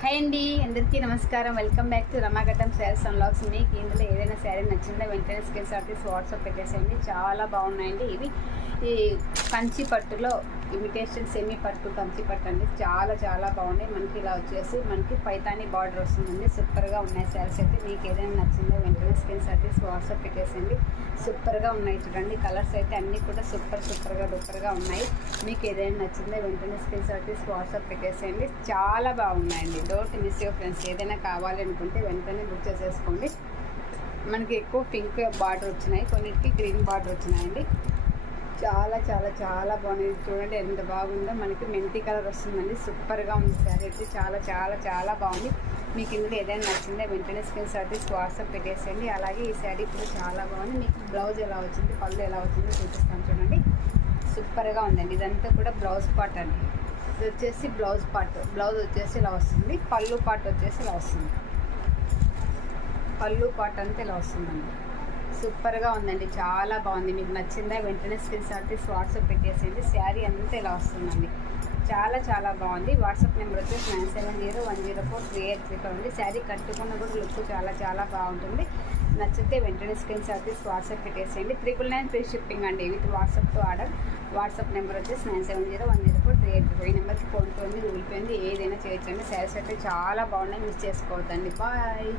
Hi అండి, అందరికీ నమస్కారం. Welcome back to Ramagaddam saris and vlogs. మీకు ఇందులో ఏదైనా శారీ నచ్చిందో వెంటనే స్క్రీన్ షాట్ తీసి వాట్సాప్ పెట్టేసేయండి. చాలా బాగున్నాయండి. ఇవి ఈ కంచి పట్టులో ఇమిటేషన్ సెమీ పట్టు కంచి పట్టు అండి. చాలా చాలా బాగున్నాయి. మనకి ఇలా వచ్చేసి మనకి పైతాని బార్డర్ వస్తుందండి. సూపర్గా ఉన్నాయి శారీస్ అయితే. మీకు ఏదైనా నచ్చిందో వెంటనే స్క్రీన్ షాట్ తీసి వాట్సాప్ పెట్టేసేయండి. సూపర్గా ఉన్నాయి చూడండి. కలర్స్ అయితే అన్నీ కూడా సూపర్గా ఉన్నాయి. మీకు ఏదైనా నచ్చిందో వెంటనే స్క్రీన్ షాట్ తీసి వాట్సాప్ పెట్టేసేయండి. చాలా బాగున్నాయండి. Don't miss your friends. ఏదైనా కావాలి అనుకుంటే వెంటనే బుక్ చేసేసుకోండి. మనకి ఎక్కువ పింక్ బార్డర్ వచ్చినాయి, కొన్నిటికి గ్రీన్ బార్డర్ వచ్చినాయండి. చాలా చాలా చాలా బాగుంది. చూడండి ఎంత బాగుందో. మనకి మెంతి కలర్ వస్తుందండి. సూపర్గా ఉంది శారీ అయితే. చాలా చాలా చాలా బాగుంది. మీకు ఇందులో ఏదైనా నచ్చిందో వెంటనే స్క్రీన్ షాట్ తీసి వాట్సాప్ పెట్టేసేయండి. అలాగే ఈ శారీ కూడా చాలా బాగుంది. మీకు బ్లౌజ్ ఎలా వచ్చింది, పళ్ళు ఎలా వచ్చిందో చూపిస్తాను చూడండి. సూపర్గా ఉందండి. ఇదంతా కూడా బ్లౌజ్ పార్ట్ అండి. ఇది వచ్చేసి బ్లౌజ్ పార్ట్. బ్లౌజ్ వచ్చేసి ఇలా వస్తుంది. పళ్ళు పార్ట్ వచ్చేసి ఇలా వస్తుంది. పళ్ళు పార్ట్ అంతా ఇలా వస్తుందండి. సూపర్గా ఉందండి. చాలా బాగుంది. మీకు నచ్చిందా వెంటనే స్క్రీన్ షాట్ తీసి వాట్సాప్ పెట్టేసేయండి. శారీ అంతా ఇలా వస్తుందండి. చాలా చాలా బాగుంది. వాట్సాప్ నెంబర్ వచ్చేసి 9701043834 ఉంది. శారీ కట్టుకున్న కూడా లుక్ చాలా చాలా బాగుంటుంది. నచ్చితే వెంటనే స్క్రీన్ షాట్ తీసి వాట్సాప్ పెట్టేసేయండి. 999 ఫ్రీ షిప్పింగ్ అండి విత్ వాట్సాప్తో ఆర్డర్. వాట్సాప్ నెంబర్ వచ్చేసి 9701043834. ఈ నెంబర్కి ఫోన్పే ఉంది, గూగుల్ పే ఉంది, ఏదైనా చేయొచ్చండి. శారీస్ అయితే చాలా బాగున్నాయి. మిస్ చేసుకోవద్దండి. బాయ్.